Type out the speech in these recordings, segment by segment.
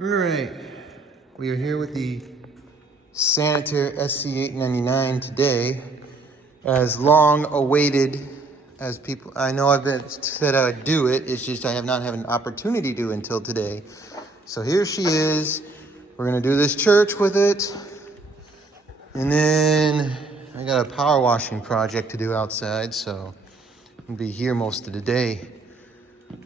All right, we are here with the Sanitaire SC899 today. As long awaited as people, I know I've been said I would do it, it's just I have not had an opportunity to until today. So here she is. We're gonna do this church with it. And then I got a power washing project to do outside, so I'm gonna be here most of the day.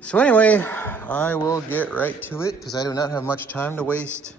So anyway, I will get right to it because I do not have much time to waste.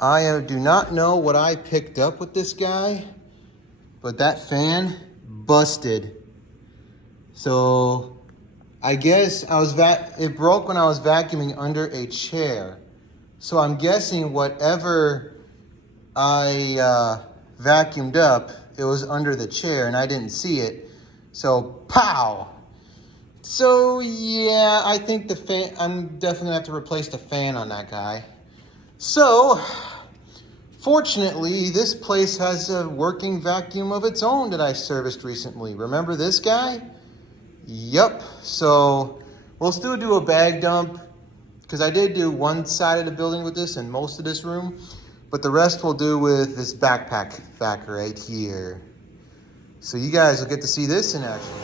I do not know what I picked up with this guy, but that fan busted. So I guess it broke when I was vacuuming under a chair. So I'm guessing whatever I vacuumed up, it was under the chair and I didn't see it. So pow! So yeah, I think the fan, I'm definitely gonna have to replace the fan on that guy. So, fortunately, this place has a working vacuum of its own that I serviced recently. Remember this guy? Yup. So, we'll still do a bag dump because I did do one side of the building with this and most of this room, but the rest we'll do with this backpack back right here. So you guys will get to see this in action.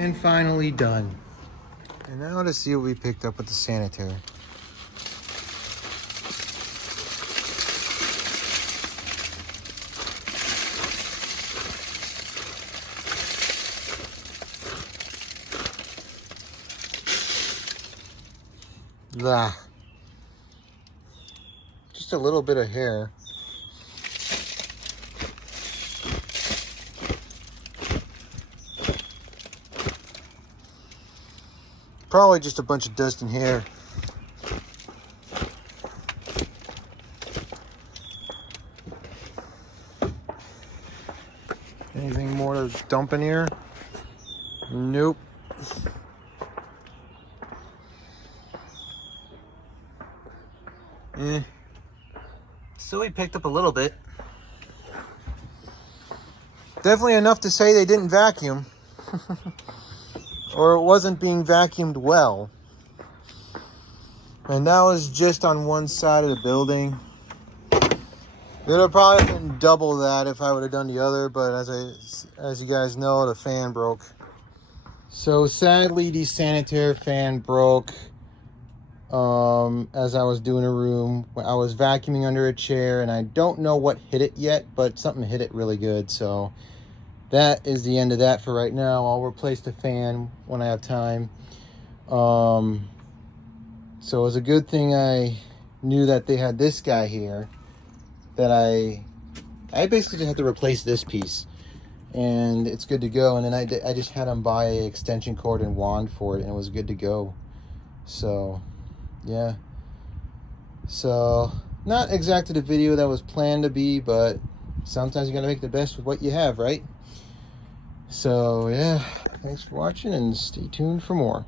and finally done. And now to see what we picked up with the sanitary. Blah. Just a little bit of hair. Probably just a bunch of dust and hair. Anything more to dump in here? Nope. So we picked up a little bit. Definitely enough to say they didn't vacuum. Or it wasn't being vacuumed well. And that was just on one side of the building. It would have probably been double that if I would have done the other, but as you guys know, the fan broke. So sadly, the sanitary fan broke as I was doing a room. I was vacuuming under a chair, and I don't know what hit it yet, but something hit it really good. So that is the end of that for right now. I'll replace the fan when I have time. So it was a good thing I knew that they had this guy here, that I basically just had to replace this piece, and it's good to go. And then I just had them buy an extension cord and wand for it, and it was good to go. So yeah, so not exactly the video that was planned to be, but sometimes you gotta make the best with what you have, right? So yeah, thanks for watching, and stay tuned for more.